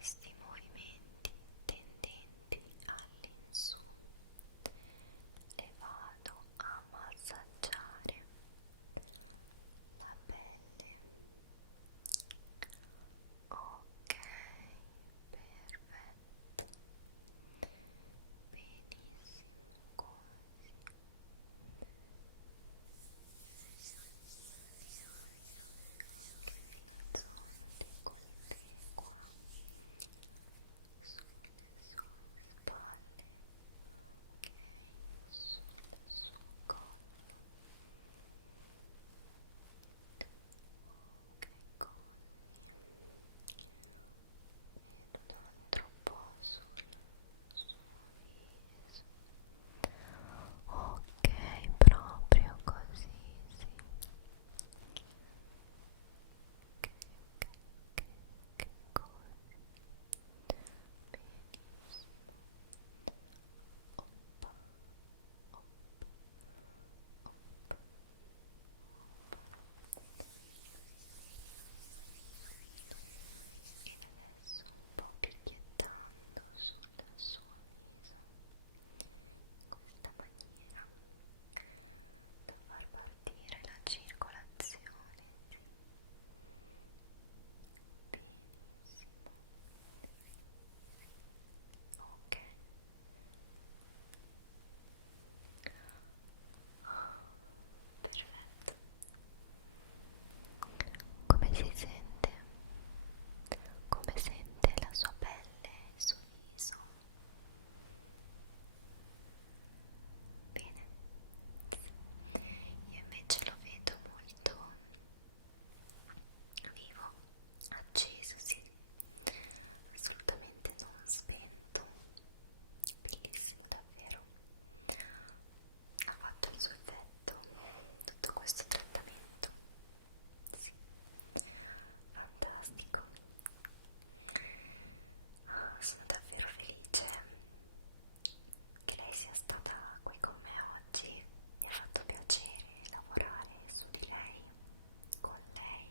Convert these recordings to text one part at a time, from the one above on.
questi movimenti tendenti all'insù le vado a massaggiare la pelle. Ok, perfetto, benissimo così. Finalmente colpire qua sulle sue spalle, ok, sulle sue collo, ok, collo, un altro po' sul suo viso, ok, proprio così, sì. Ok, così. Benissimo. Oppa, oppa, oppa, oppa. E adesso un po' picchiettando sulla sua viso in questa maniera da far partire la circolazione. Benissimo. Ok. Perfetto. Come si sente? Come sente la sua pelle e il suo viso? Bene. Io invece lo vedo molto vivo, acceso, sì, assolutamente non spento, bellissimo davvero, ha fatto il suo effetto tutto questo trattamento, sì, fantastico. Sono davvero felice che lei sia stata qui con me oggi, mi ha fatto piacere lavorare su di lei, con lei.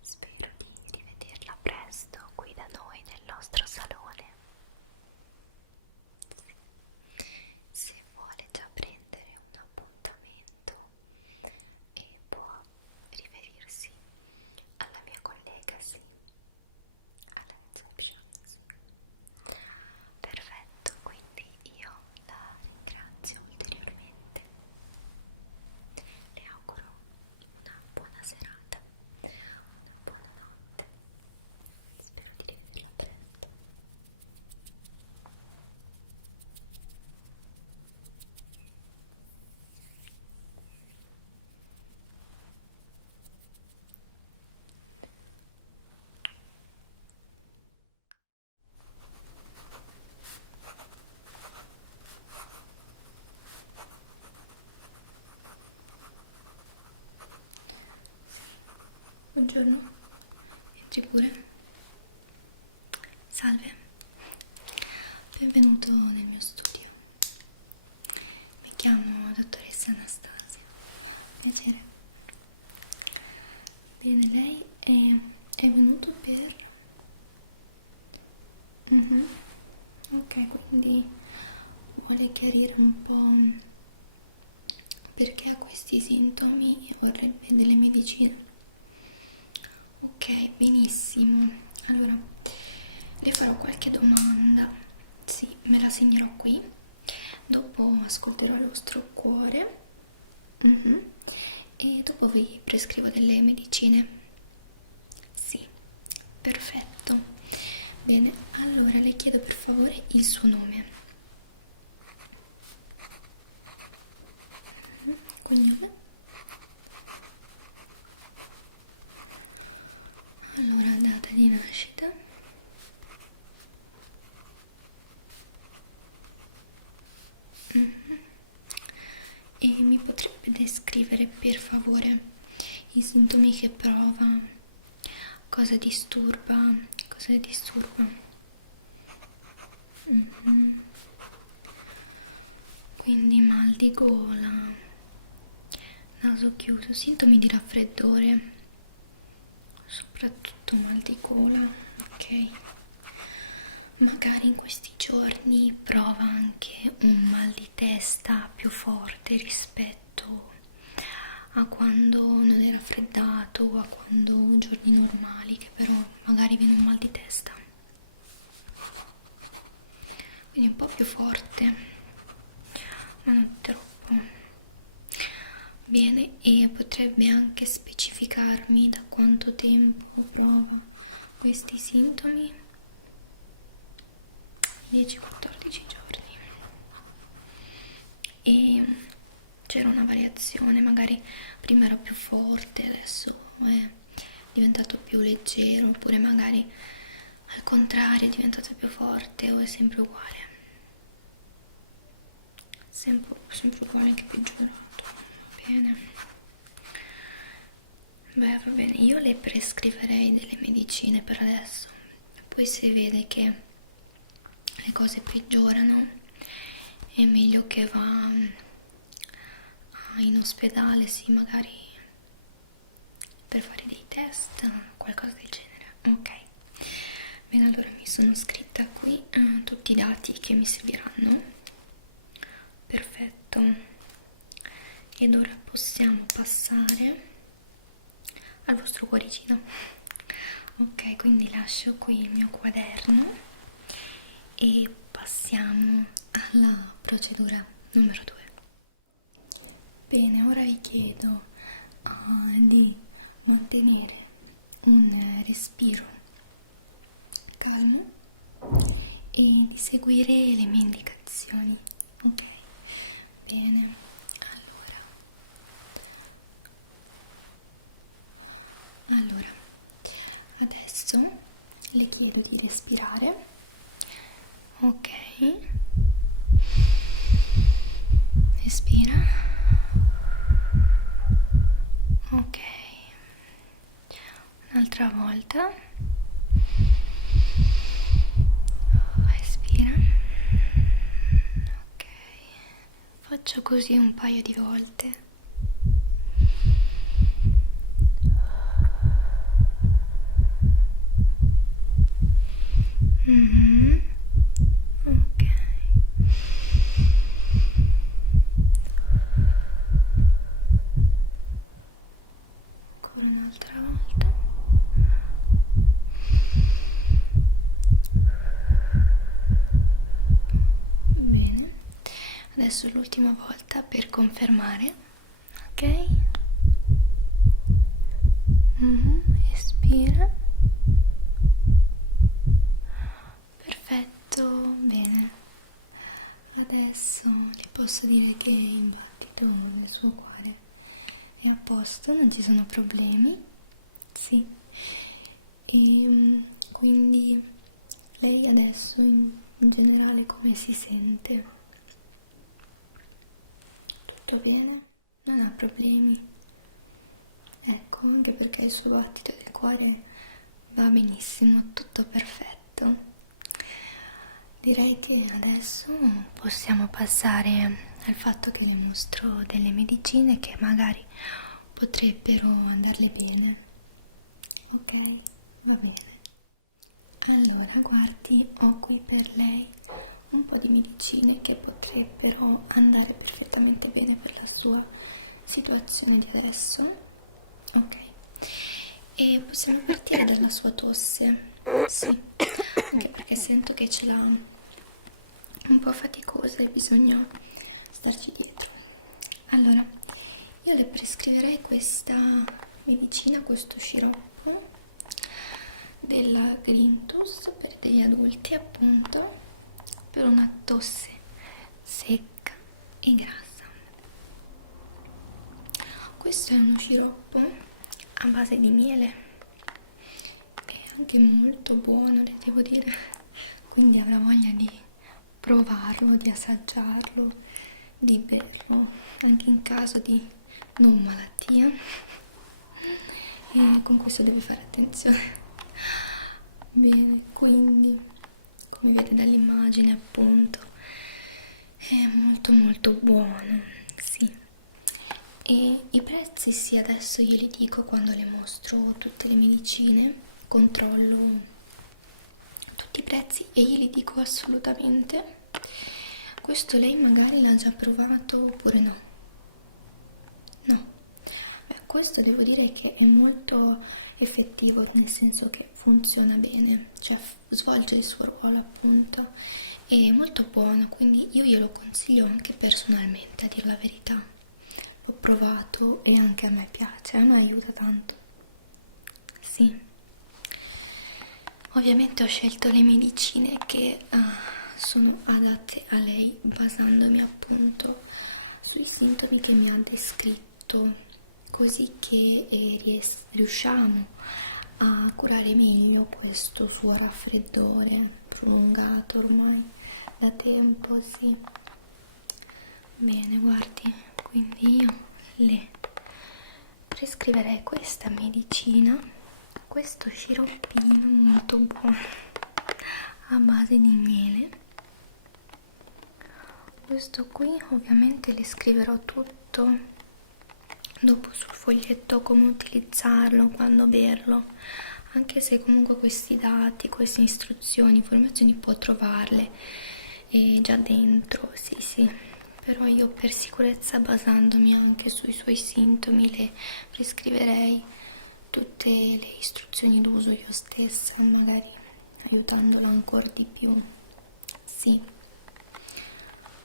Spero di rivederla presto qui da noi nel nostro salone. Se vuole già prendere un appuntamento e può riferirsi alla mia collega, sì, alla reception, sì. Perfetto, quindi io la ringrazio ulteriormente. Le auguro una buona serata, una buona notte. Spero di rivederla presto. Buongiorno, entri pure. Salve, benvenuto nel mio studio. Mi chiamo dottoressa Anastasia. Piacere. Bene, lei è venuto per... Mhm. Ok, quindi vuole chiarire un po' perché ha questi sintomi e vorrebbe delle medicine. Ok, benissimo. Allora, le farò qualche domanda. Sì, me la segnerò qui. Dopo ascolterò il vostro cuore. Mhm. E dopo vi prescrivo delle medicine. Sì, perfetto. Bene, allora le chiedo per favore il suo nome. Cognome? Allora, data di nascita. E mi potrebbe descrivere per favore i sintomi che prova? Cosa disturba? Cosa disturba? Quindi mal di gola, naso chiuso, sintomi di raffreddore, soprattutto questo mal di gola, ok? Magari in questi giorni prova anche un mal di testa più forte rispetto a quando non è raffreddato o a quando giorni normali, che però magari viene un mal di testa, quindi un po' più forte, ma non troppo. Bene, e potrebbe anche specificarmi da quanto tempo prova questi sintomi? 10-14 giorni. E c'era una variazione, magari prima era più forte, adesso è diventato più leggero, oppure magari al contrario è diventato più forte, o è sempre uguale? Sempre uguale, anche peggiorato. Bene. Beh, va bene, io le prescriverei delle medicine per adesso, poi se vede che le cose peggiorano è meglio che va in ospedale, sì, magari per fare dei test, qualcosa del genere. Ok, bene, allora mi sono scritta qui tutti i dati che mi serviranno. Perfetto, ed ora possiamo passare al vostro cuoricino. Ok, quindi lascio qui il mio quaderno e passiamo alla procedura numero 2. Bene, ora vi chiedo di mantenere un respiro calmo e di seguire le mie indicazioni. Ok, bene, allora adesso le chiedo di respirare. Ok, respira. Ok, un'altra volta. Respira. Ok, faccio così un paio di volte. Ok, ancora un'altra volta. Bene, adesso l'ultima volta per confermare. Ok, respira. Perfetto, bene. Adesso ti posso dire che il battito del suo cuore è a posto, non ci sono problemi. Sì. E quindi lei adesso in generale come si sente? Tutto bene? Non ha problemi? Ecco, anche perché il suo battito del cuore va benissimo, tutto perfetto. Direi che adesso possiamo passare al fatto che le mostro delle medicine che magari potrebbero andarle bene. Ok, va bene. Allora, guardi, ho qui per lei un po' di medicine che potrebbero andare perfettamente bene per la sua situazione di adesso. Ok, e possiamo partire dalla sua tosse. Sì, anche perché sento che ce l'ha un po' faticosa e bisogna starci dietro. Allora, io le prescriverei questa medicina, questo sciroppo della Grintus per degli adulti, appunto, per una tosse secca e grassa. Questo è uno sciroppo a base di miele, è anche molto buono, le devo dire, quindi avrà voglia di provarlo, di assaggiarlo, di berlo anche in caso di non malattia, e con questo deve fare attenzione. Bene, quindi come vede dall'immagine, appunto, è molto buono, sì. E i prezzi sì, adesso glieli dico quando le mostro tutte le medicine, controllo tutti i prezzi e glieli dico assolutamente. Questo lei magari l'ha già provato oppure no? No. Questo devo dire che è molto effettivo, nel senso che funziona bene, cioè svolge il suo ruolo appunto, è molto buono, quindi io glielo consiglio anche personalmente, a dir la verità. L'ho provato e anche a me piace, a me aiuta tanto. Sì. Ovviamente ho scelto le medicine che sono adatte a lei, basandomi appunto sui sintomi che mi ha descritto, così che riusciamo a curare meglio questo suo raffreddore prolungato ormai da tempo, sì. Bene, guardi, quindi io le prescriverei questa medicina, questo sciroppino molto buono a base di miele. Questo qui ovviamente le scriverò tutto dopo sul foglietto, come utilizzarlo, quando berlo, anche se comunque questi dati, queste istruzioni, informazioni può trovarle già dentro, sì, però io per sicurezza, basandomi anche sui suoi sintomi, le prescriverei tutte le istruzioni d'uso io stessa, magari aiutandola ancora di più. Sì,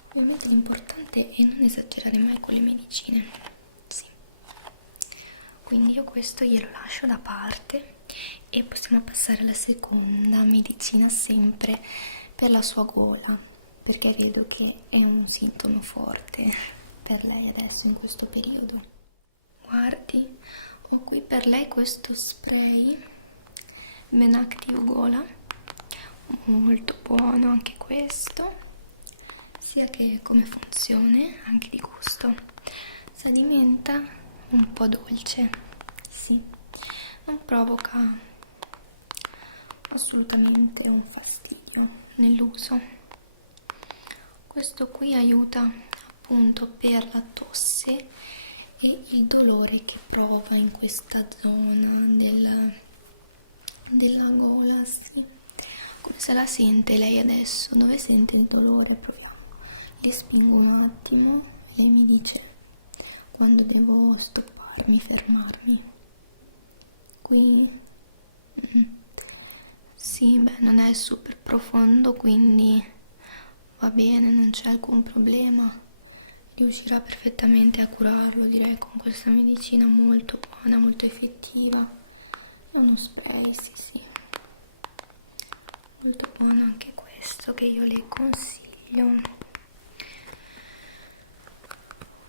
ovviamente l'importante è non esagerare mai con le medicine. Sì, quindi io questo glielo lascio da parte e possiamo passare alla seconda medicina, sempre per la sua gola, perché vedo che è un sintomo forte per lei adesso in questo periodo. Guardi, ho qui per lei questo spray Ben Active Gola, molto buono anche questo, sia che come funzione, anche di gusto. Sa di menta, un po' dolce, sì, non provoca assolutamente un fastidio nell'uso. Questo qui aiuta appunto per la tosse e il dolore che prova in questa zona della gola, sì. Come se la sente lei adesso? Dove sente il dolore? Proviamo. Le spingo un attimo, lei mi dice quando devo stopparmi, fermarmi. Qui? Sì, beh, non è super profondo, quindi va bene, non c'è alcun problema. Riuscirà perfettamente a curarlo, direi, con questa medicina molto buona, molto effettiva. È uno spray, sì. Molto buono anche questo, che io le consiglio.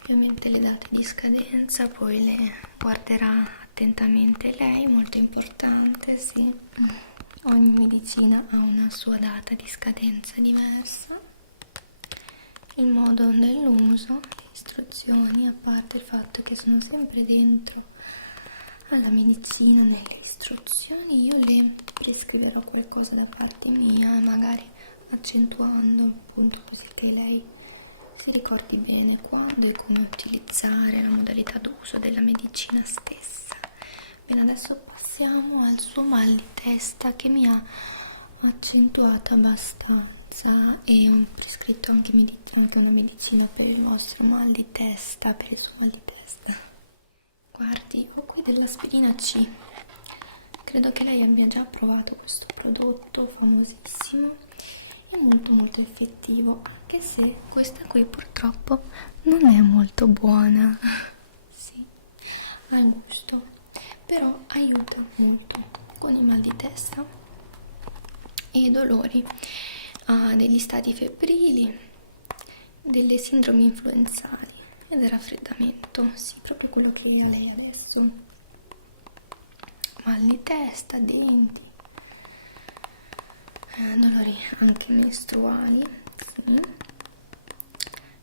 Ovviamente le date di scadenza poi le guarderà attentamente lei, molto importante, sì. Ogni medicina ha una sua data di scadenza diversa. Il modo dell'uso, le istruzioni, a parte il fatto che sono sempre dentro alla medicina, nelle istruzioni, io le prescriverò qualcosa da parte mia, magari accentuando appunto così che lei si ricordi bene quando e come utilizzare la modalità d'uso della medicina stessa. Bene, adesso passiamo al suo mal di testa, che mi ha accentuato abbastanza, e ho prescritto anche una medicina per il vostro mal di testa, per il suo mal di testa. Guardi, ho qui dell'aspirina C. Credo che lei abbia già provato questo prodotto famosissimo. È molto effettivo, anche se questa qui purtroppo non è molto buona. Sì, al gusto, però aiuta molto con il mal di testa e i dolori, degli stati febbrili, delle sindromi influenzali e del raffreddamento. Sì, proprio quello che ha lei adesso. Mal di testa, denti, dolori anche mestruali, sì,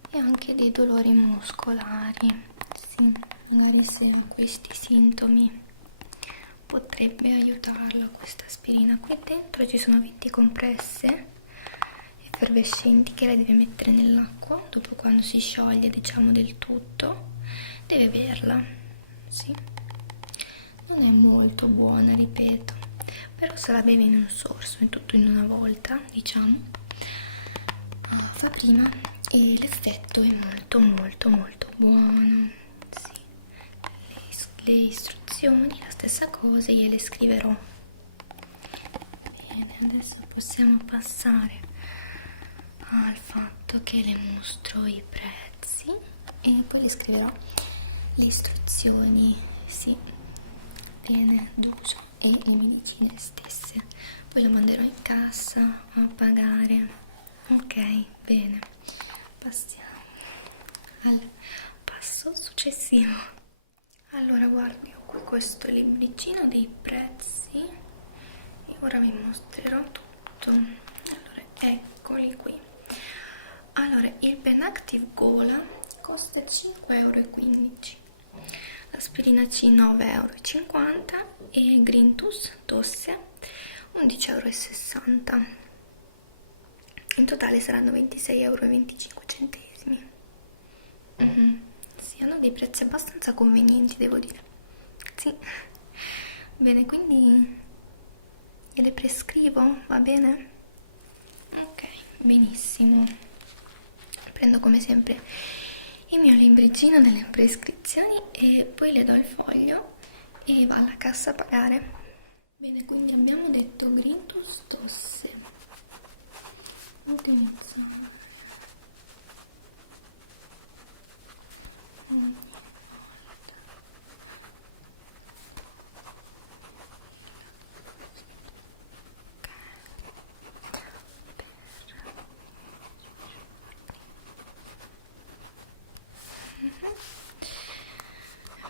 e anche dei dolori muscolari, sì, magari se ha questi sintomi potrebbe aiutarla questa aspirina. Qui dentro ci sono 20 compresse effervescenti che lei deve mettere nell'acqua, dopo quando si scioglie, diciamo, del tutto, deve berla, sì. Non è molto buona, ripeto, però se la bevi in un sorso, in tutto in una volta, diciamo, fa prima e l'effetto è molto molto molto buono. Sì. Le istruzioni, la stessa cosa, gliele scriverò. Bene, adesso possiamo passare al fatto che le mostro i prezzi e poi le scriverò le istruzioni, sì, bene, d'uso e le medicine stesse. Poi lo manderò in cassa a pagare. Ok, bene, passiamo al passo successivo. Allora, guardi, ho qui questo libricino dei prezzi e ora vi mostrerò tutto. Allora, eccoli qui. Allora, il Ben Active Gola costa 5,15 €, l'aspirina C 9,50 € e Grintus tosse 11,60 €. In totale saranno 26,25 €. Sì, hanno dei prezzi abbastanza convenienti, devo dire. Sì. Bene, quindi gliele prescrivo, va bene? Ok, benissimo. Prendo come sempre il mio libricino delle prescrizioni e poi le do il foglio e va alla cassa a pagare. Bene, quindi abbiamo detto Grintus tosse. Utilizzare.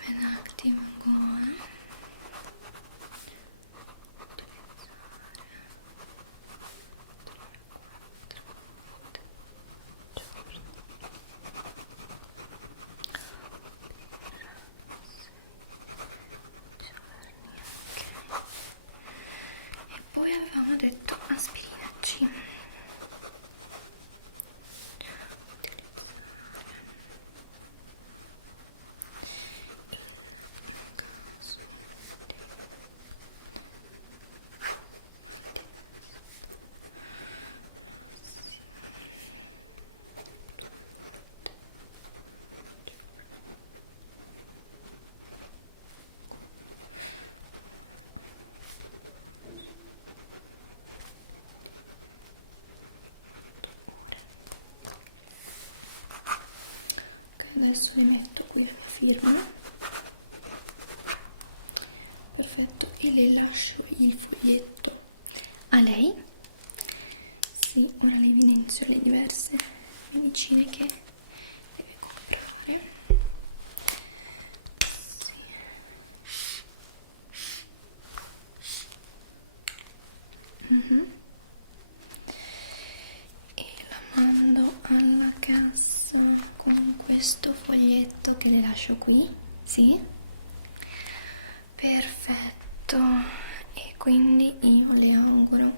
Ben Active Gola. E poi avevamo detto aspirina C. Adesso le metto qui alla firma. Perfetto, e le lascio il foglietto a lei. Sì, ora le evidenzio le diverse medicine che deve comprare. Sì. E la mando alla cassa con questo foglietto che le lascio qui. Sì, perfetto. E quindi io le auguro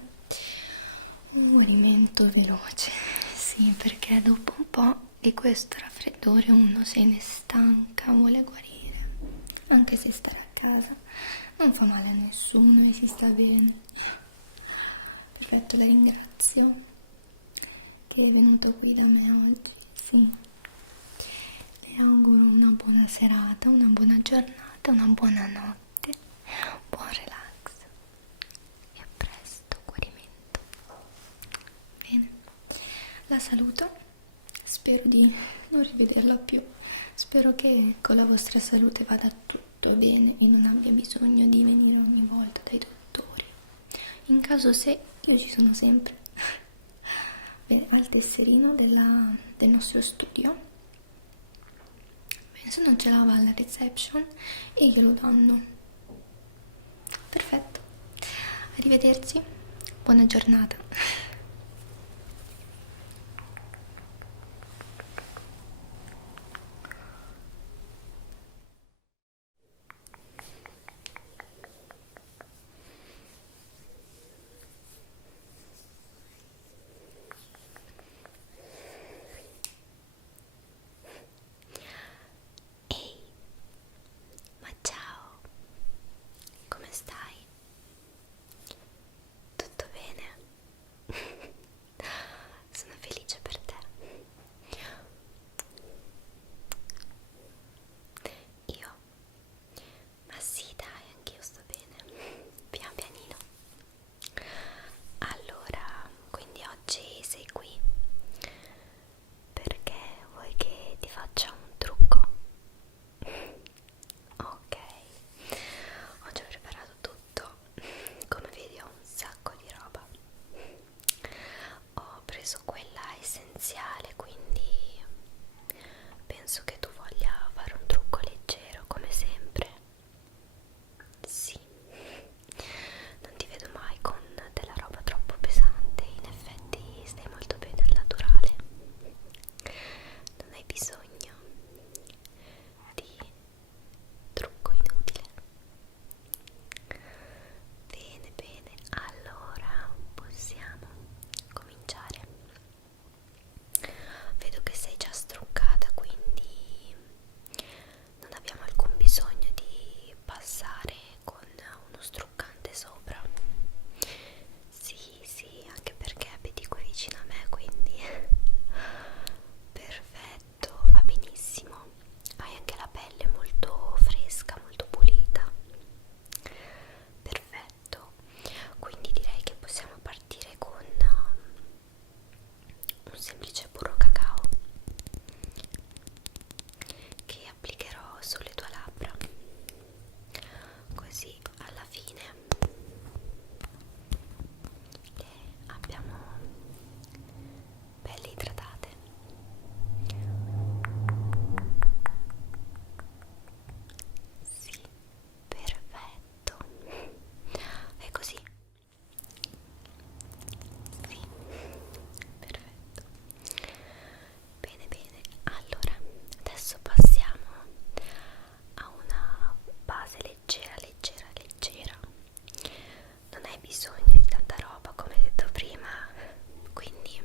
un guarimento veloce. Sì, perché dopo un po' di questo raffreddore uno se ne stanca, vuole guarire, anche se stare a casa non fa male a nessuno e si sta bene. Perfetto, la ringrazio che è venuta qui da me oggi. Sì, le auguro una buona serata, una buona giornata, una buona notte, buon relax e a presto, guarimento. Bene, la saluto, spero di non rivederla più, spero che con la vostra salute vada tutto bene e non abbia bisogno di venire ogni volta dai dottori. In caso se, io ci sono sempre. Bene, al tesserino del nostro studio. Bene, se non ce l'ha va alla reception e glielo danno. Perfetto, arrivederci, buona giornata. Ehi, ma ciao, come stai? bisogno di tanta roba, come detto prima, quindi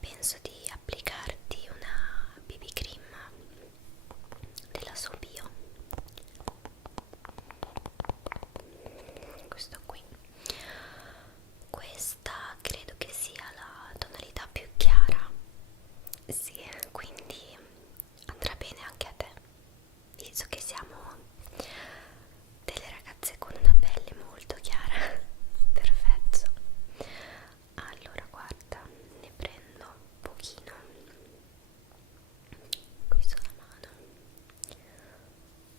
penso di applicarti una BB cream della Sobio, questo qui. Questa credo che sia la tonalità più chiara, sì, quindi andrà bene anche a te, visto che siamo delle ragazze con una pelle molto chiara. Perfetto. Allora guarda, ne prendo un pochino qui sulla mano.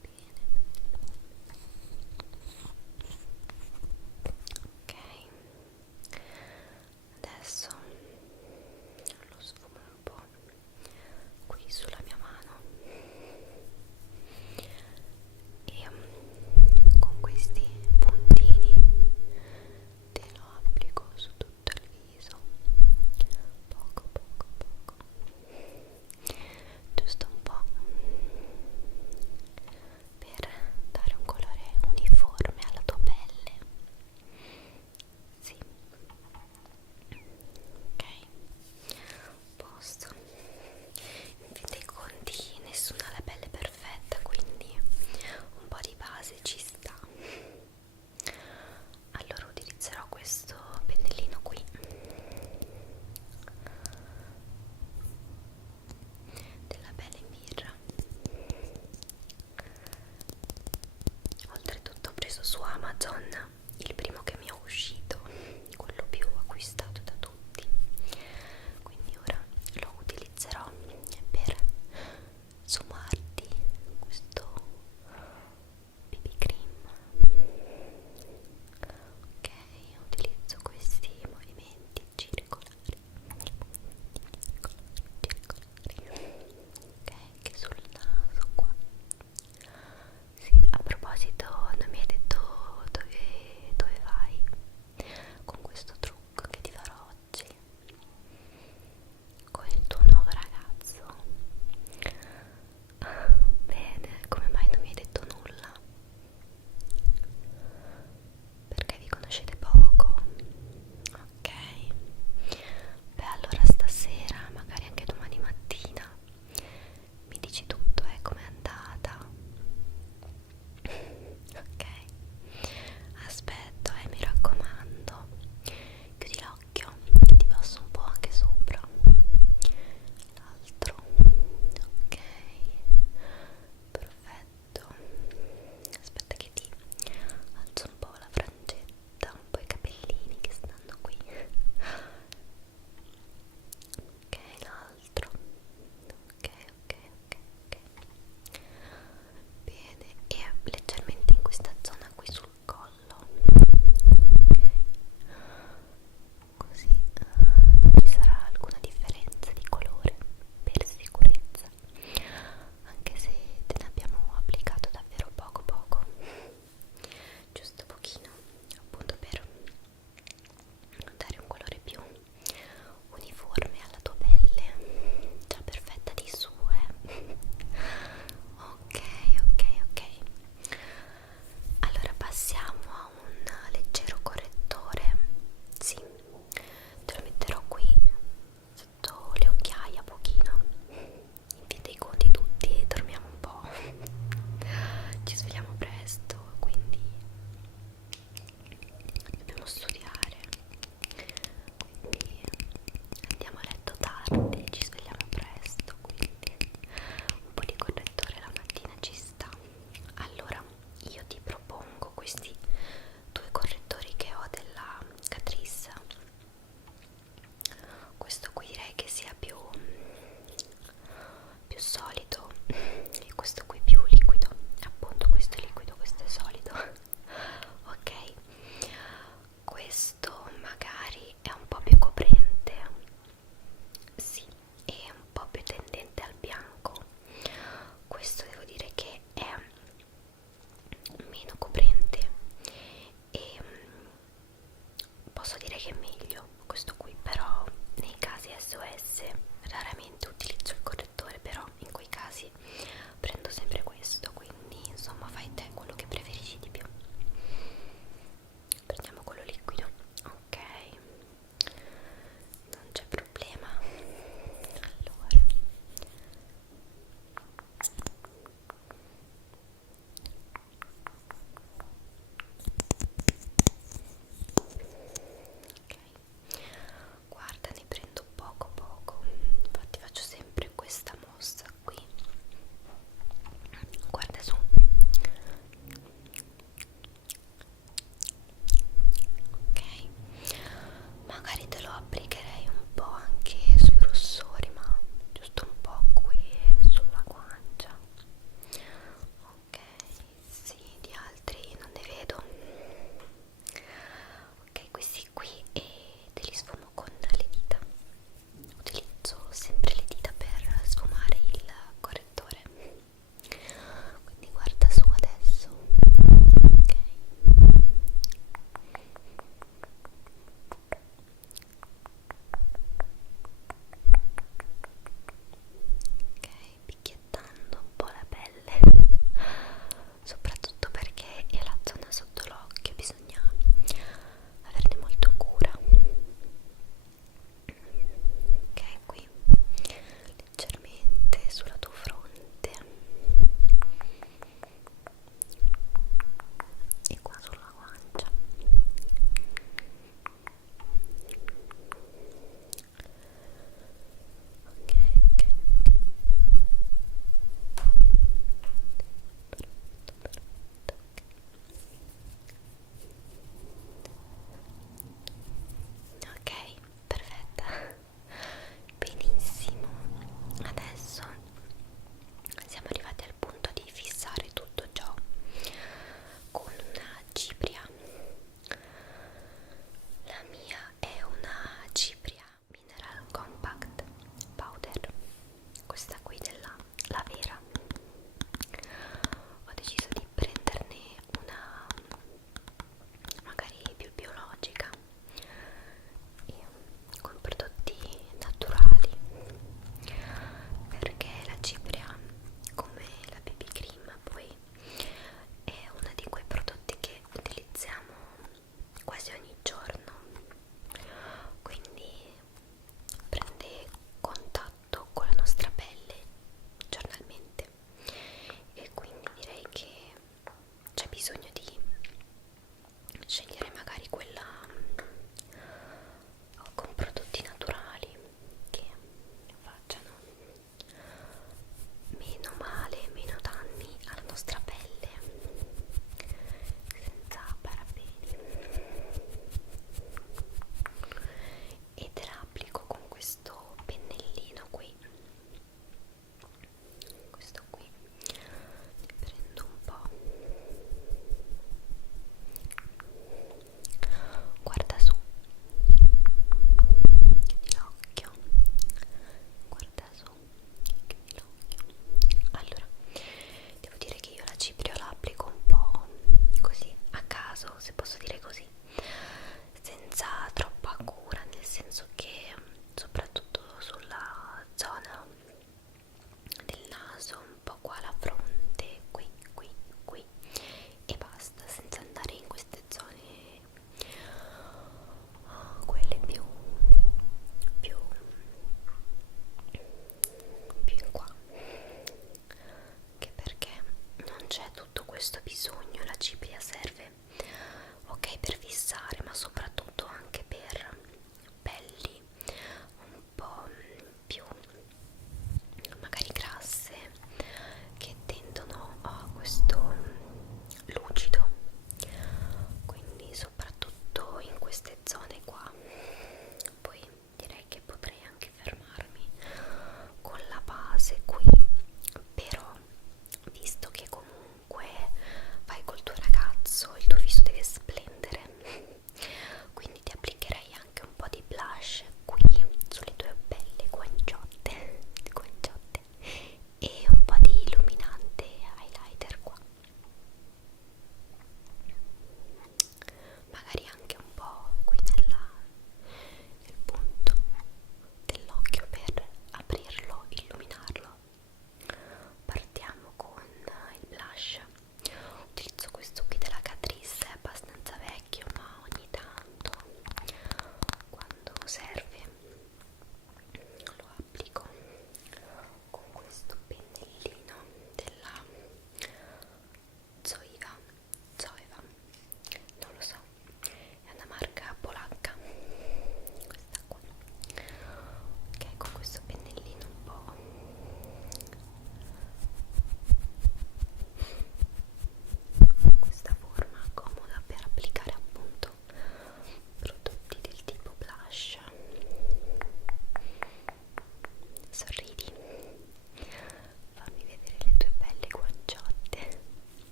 Bene. Ok, adesso lo sfumo un po' qui sulla mia mano e con questi puntini te lo applico su tutto il viso, poco poco poco, giusto un po' per dare un colore uniforme alla tua pelle. Sì, ok, posto. In fin dei conti nessuno ha la pelle perfetta, quindi un po' di base ci sta. Allora utilizzerò questo pennellino qui della Belle Mirra. Oltretutto ho preso su Amazon il primo che mi è uscito, quello più acquistato da tutti, quindi ora lo utilizzerò per sfumarti questo BB cream. Ok, utilizzo questi movimenti circolari, ok, che sul naso qua. Sì, a proposito, non mi hai detto dove vai con questo trucco che ti farò oggi con il tuo nuovo ragazzo. Bene, come mai non mi hai detto nulla? Perché vi conoscete poco? Ok, beh, allora stasera, magari anche domani mattina, mi dici tutto, com'è andata. Ok, aspetto, mi raccomando, chiudi l'occhio, ti passo un po' anche sopra l'altro. Ok, perfetto. Aspetta che ti alzo un po' la frangetta, un po' i capellini che stanno qui. Ok, l'altro. Ok, ok, ok, ok. Bene, e leggermente in questa zona qui sul collo. Ok, così ci sarà alcuna differenza di colore per sicurezza, anche se te ne abbiamo applicato davvero poco, giusto pochino, appunto per dare un colore più uniforme alla tua pelle, già perfetta di su, ok, ok, ok. Allora passiamo a un leggero correttore. Sì, te lo metterò qui sotto le occhiaie pochino. In fin dei conti tutti dormiamo un po', ci svegliamo presto, quindi dobbiamo studiare, quindi andiamo a letto tardi, ci svegliamo presto, quindi un po' di correttore la mattina ci sta. Allora io ti propongo questi due correttori che ho della Catrice. Questo qui direi che sia più solido e questo qui più liquido. Appunto, questo è liquido, questo è solido. Ok, questo magari è un po' più coprente, sì, è un po' più tendente al bianco. Questo devo dire che è meno coprente e posso dire che è meglio questo qui, però nei casi SOS raramente utilizzo il correttore, però in quei casi prendo sempre questo, quindi insomma fai te quello che preferisci di più. Prendiamo quello liquido.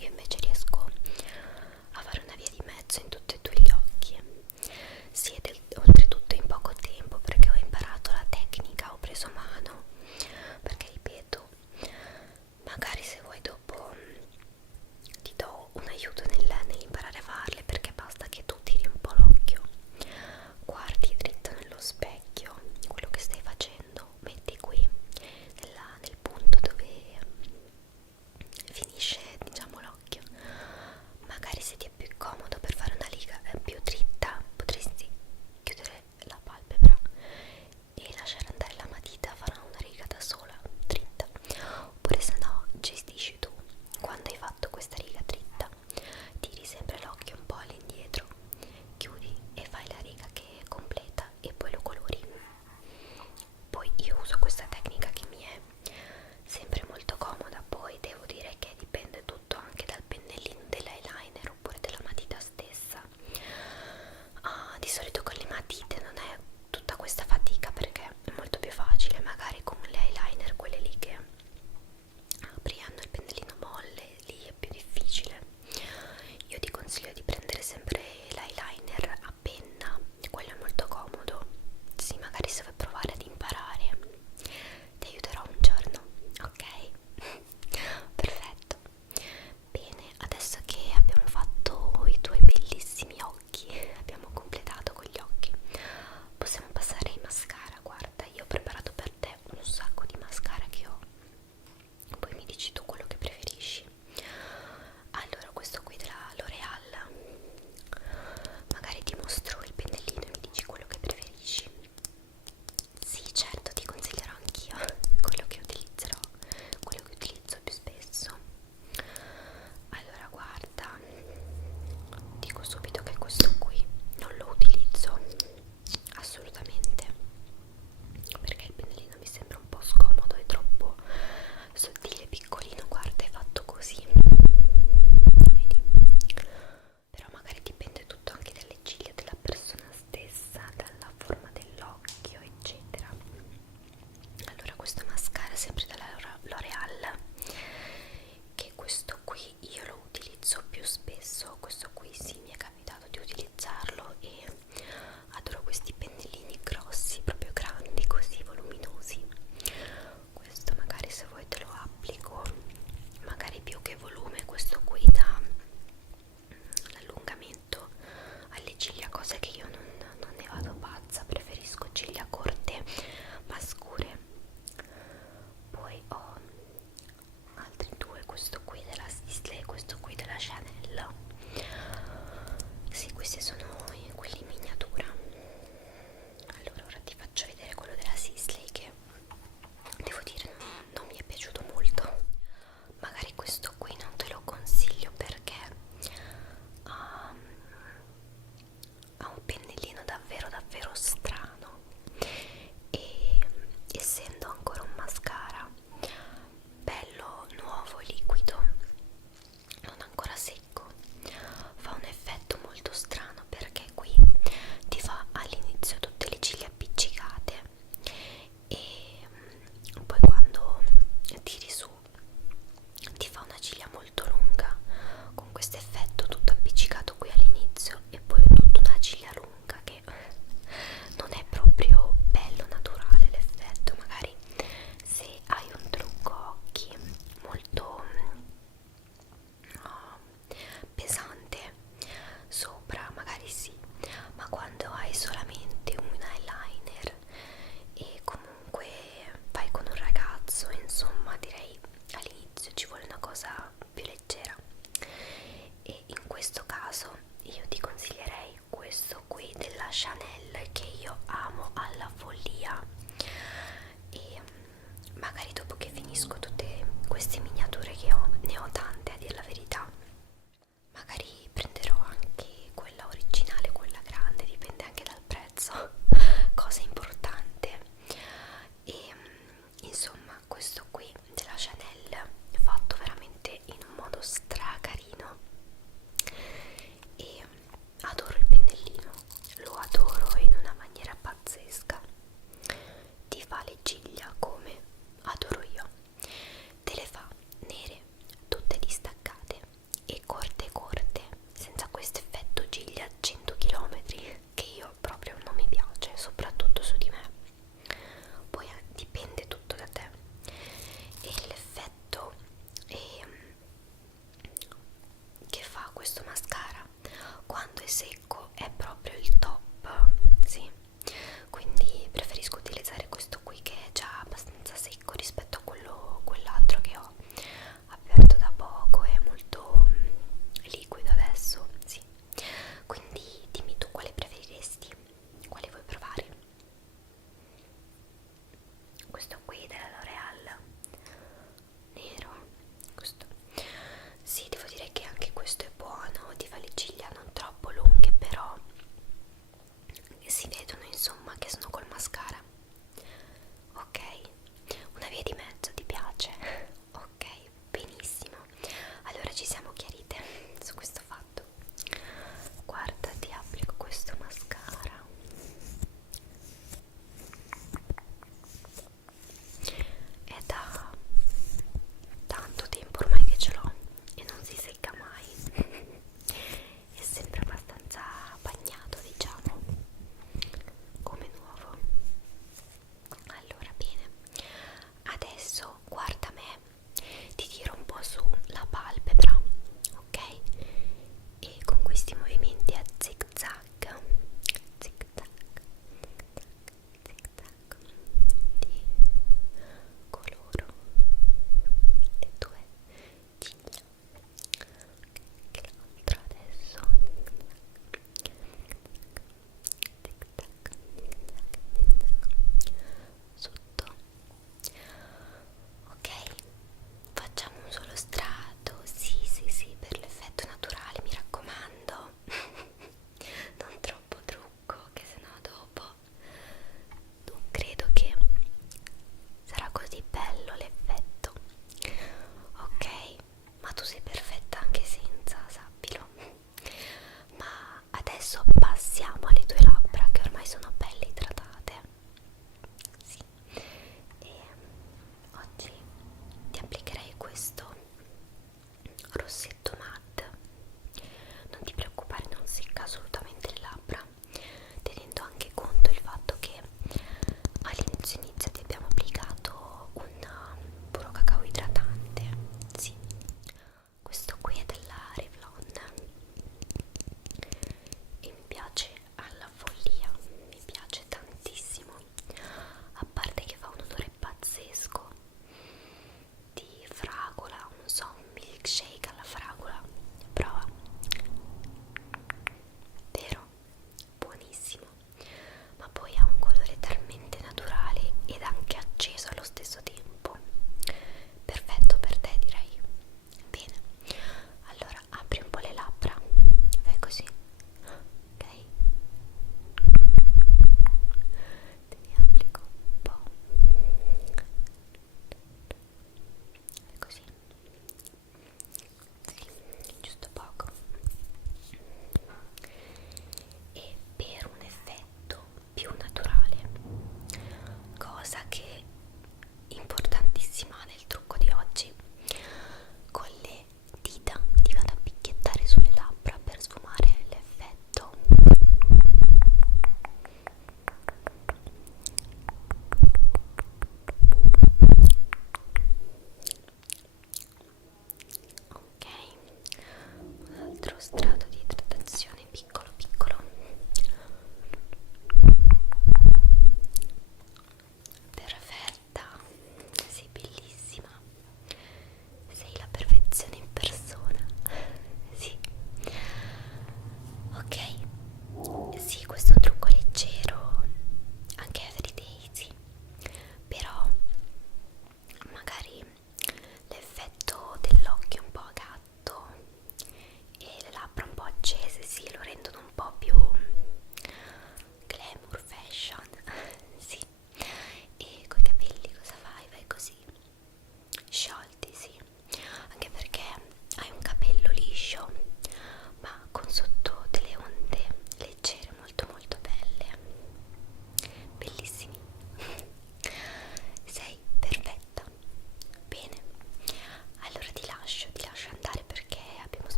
Io invece riesco a fare una via di mezzo in tutti e due gli occhi, sì, oltretutto in poco tempo, perché ho imparato la tecnica, ho preso mano, perché ripeto, magari se vuoi dopo ti do un aiuto nell'imparare a farle, perché basta che tu tiri un po' l'occhio, guardi dritto nello specchio quello che stai facendo, metti qui nel punto dove finisce, diciamo, l'occhio. Magari se ti è più comodo per fare una riga più dritta potresti chiudere la palpebra e lasciare andare la matita, farà una riga da sola dritta, oppure se no gestisci tu. Quando hai fatto questa riga dritta tiri sempre l'occhio un po' all'indietro, chiudi e fai la riga che è completa e poi lo colori. Poi io uso questa tecnica che mi è sempre molto comoda, poi devo dire che dipende tutto anche dal pennellino dell'eyeliner oppure della matita stessa. Di solito con le matite non è tutta questa fatica perché è molto più facile, magari con le eyeliner, quelle lì che apri hanno il pennellino molle, lì è più difficile. Io ti consiglio di prendere sempre l'eyeliner a penna, quello è molto comodo. Sì, magari se vuoi provare ad imparare ti aiuterò un giorno, ok? Perfetto. Bene, adesso che abbiamo fatto i tuoi bellissimi occhi, abbiamo completato con gli occhi, possiamo passare ai mascara. Guarda, io ho preparato per te un sacco di mascara che ho, poi mi dici tu quello che preferisci. Allora, questo qui della L'Oreal, magari ti mostro il pennellino e mi dici quello che preferisci. Sì, certo, ti consiglierò anch'io quello che utilizzerò, quello che utilizzo più spesso. Allora, guarda, dico subito che questo qui non lo utilizzo assolutamente, perché il pennellino mi sembra un po' scomodo e troppo sottile e piccolino. Guarda, è fatto così, vedi? Però magari dipende tutto anche dalle ciglia della persona stessa, dalla forma dell'occhio, eccetera. Allora, questo mascara sempre dalla L'Oreal, che questo qui io lo utilizzo più spesso. Questo qui sì, mi è capitato di utilizzarlo e adoro questi pennellini grossi, proprio grandi, così voluminosi. Questo magari se vuoi te lo applico, magari più che volume, questo qui dà l'allungamento alle ciglia, cosa che io non ne vado pazza, preferisco ciglia corte ma scure. Poi ho altri due, questo qui della Sisley e questo qui della Chanel. Sì, questi sono quelli in miniatura. Allora ora ti faccio vedere quello della Sisley, che devo dire non mi è piaciuto molto. Magari questo qui non te lo consiglio perché ha un pennellino davvero davvero strano e essendo ancora un mascara bello nuovo, liquido, non ancora secco, fa un effetto molto strano perché qui ti fa all'inizio tutte le ciglia appiccicate e poi quando tiri su ti fa una ciglia molto lunga con questo effetto tutto appiccicato qui all'inizio e poi tutta una ciglia lunga che non è proprio bello, naturale l'effetto. Magari se hai un trucco occhi molto pesante sopra magari sì, ma quando hai solamente un eyeliner e comunque vai con un ragazzo, insomma, direi all'inizio ci vuole una cosa più leggera e in questo caso io ti consiglierei questo qui della Chanel, che io amo alla follia. E magari dopo che finisco tutte queste miniature che ho, ne ho tante a dir la verità, magari prenderò anche quella originale, quella grande, dipende anche dal prezzo, cosa importante. E insomma, questo qui della Chanel è fatto veramente in un modo stracarino e adoro il pennellino, lo adoro in una maniera pazzesca, ti fa le ciglia come adoro io, te le fa rossetto matte. Non ti preoccupare, non secca assolutamente le labbra, tenendo anche conto il fatto che all'inizio ti abbiamo applicato un puro cacao idratante. Sì, questo qui è della Revlon e mi piace alla follia, mi piace tantissimo, a parte che fa un odore pazzesco di fragola, non so, un milkshake alla fragola.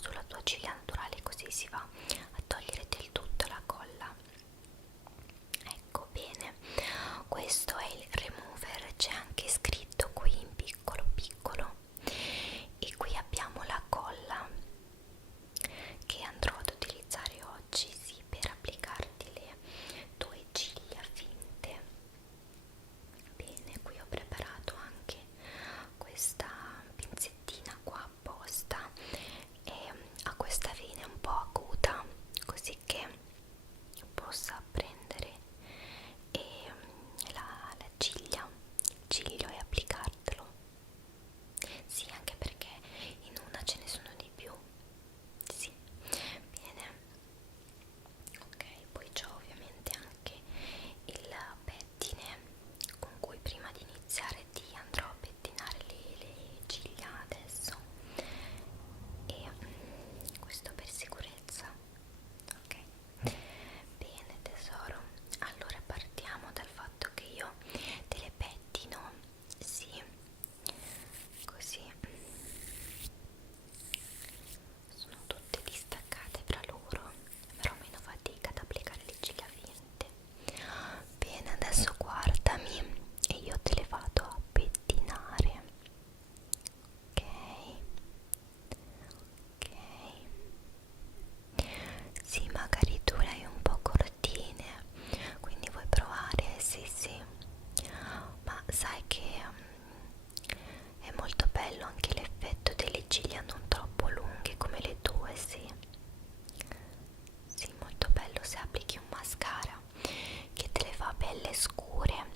sulla tua ciglia naturale, così si va a togliere del tutto la colla. Ecco, bene, questo è il remover, c'è anche scritto qui in piccolo piccolo, e qui abbiamo la colla che andrò ad utilizzare oggi, sì, per applicarti le tue ciglia finte. Bene, qui ho preparato anche questa pinzettina qua apposta e ha questa vene un po' acuta, così che possa prendere la ciglia, il ciglio, e applicartelo. Sì, anche perché in una ce ne sono di più. Sì, bene. Ok, poi c'ho ovviamente anche il pettine con cui prima di iniziare ti andrò a pettinare le ciglia adesso, e questo per sicurezza. Ok, bene tesoro, allora partiamo dal fatto che io te le pettino, sì, così sono tutte distaccate fra loro, farò meno fatica ad applicare le ciglia finte. Bene, adesso guardami e io te le vado a pettinare. Ok, ok. Sì, magari tu le hai un po' cortine, quindi vuoi provare? Sì, sì, ma sai che è molto bello anche l'effetto delle ciglia non troppo lunghe come le tue, sì. Sì, molto bello se applichi un mascara che te le fa belle scure,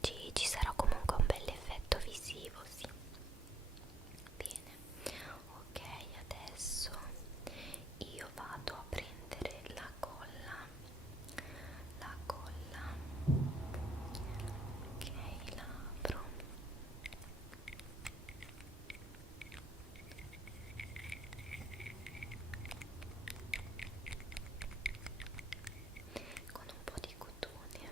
ci sarà comunque un bel effetto visivo, sì. Bene, ok, adesso io vado a prendere la colla, ok, la apro. Con un po' di cotone,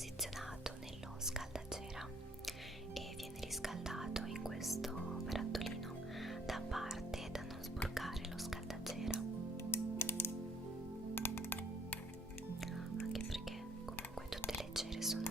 posizionato nello scaldacera e viene riscaldato in questo barattolino da parte da non sporcare lo scaldacera, anche perché comunque tutte le cere sono